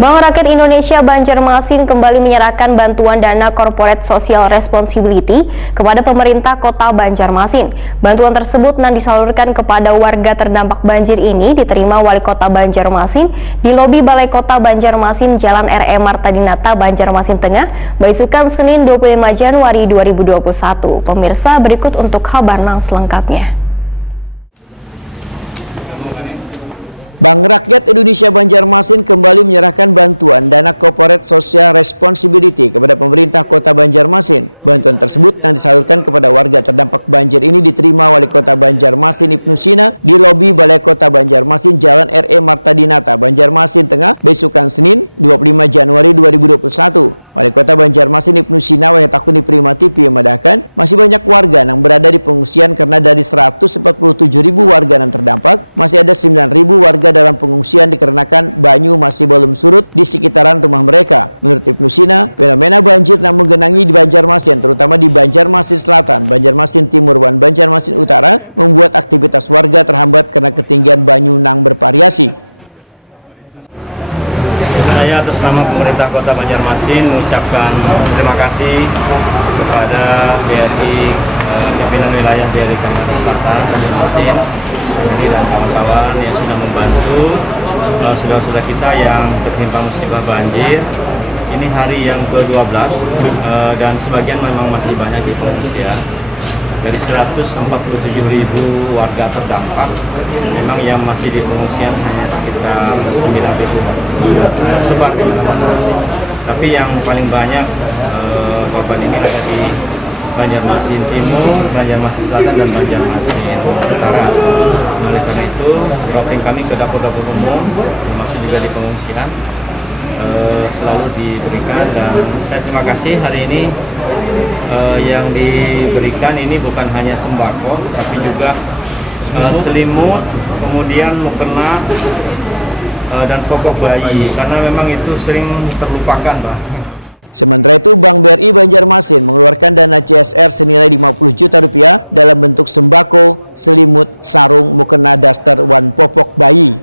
Bank Rakyat Indonesia Banjarmasin kembali menyerahkan bantuan dana Corporate Social Responsibility kepada pemerintah Kota Banjarmasin. Bantuan tersebut yang disalurkan kepada warga terdampak banjir ini diterima Wali Kota Banjarmasin di lobi Balai Kota Banjarmasin, Jalan R.E. Marta Dinata, Banjarmasin Tengah, Baisukan, Senin 25 Januari 2021. Pemirsa, berikut untuk kabar selengkapnya. Bank Rakyat Indonesia Banjarmasin kembali menyerahkan bantuan dana Corporate Social Responsibility kepada pemerintah Kota Banjarmasin. Bantuan tersebut yang disalurkan kepada warga terdampak banjir ini diterima Wali Kota Banjarmasin Ibnu Sina di lobi Balai Kota Banjarmasin, Jalan R.E. Marta Dinata, Banjarmasin Tengah, Besukan, Senin 25 Januari 2021. Wali Kota Banjarmasin Ibnu Sina Wahyutakuni Prima TV memandangkan masih banyak warga yang berada di pengungsian karena dari 147.000 warga yang terdampak, masih ada 9.000 warga dalam pengungsian dikarenakan banyu masih belum surut di sekitaran rumah mereka. Menurut Ibnu Sina, fenomena banjir yang menggenangi di Banjarmasin, terutama di Banjarmasin Selatan, Banjarmasin Timur, dan Banjarmasin Utara, membuat aktivitas warga terhambat karena ketinggian banyu yang bervariasi. Saya atas nama pemerintah Kota Banjarmasin mengucapkan terima kasih kepada BRI, pimpinan wilayah BRI Kalimantan Selatan, Banjarmasin, dan kawan-kawan yang sudah membantu saudara-saudara kita yang tertimpa musibah banjir. Ini hari yang ke-12 dan sebagian memang masih banyak di pengungsian. Dari 147.000 warga terdampak, memang yang masih di pengungsian hanya sekitar 9.000 tersebar di mana-mana. Tapi yang paling banyak korban ini ada di Banjarmasin Timur, Banjarmasin Selatan, dan Banjarmasin Utara. Oleh karena itu, dropping kami ke dapur-dapur umum, termasuk juga di pengungsian, selalu diberikan, dan saya terima kasih hari ini yang diberikan ini bukan hanya sembako tapi juga selimut, kemudian mukena dan popok bayi, karena memang itu sering terlupakan, Pak. Sementara itu, Bank BRI Banjarmasin mengeluarkan dana CSR senilai 50 juta rupiah dalam bentuk sembako, selimut, sarung, mukena, daster, dan popok bayi.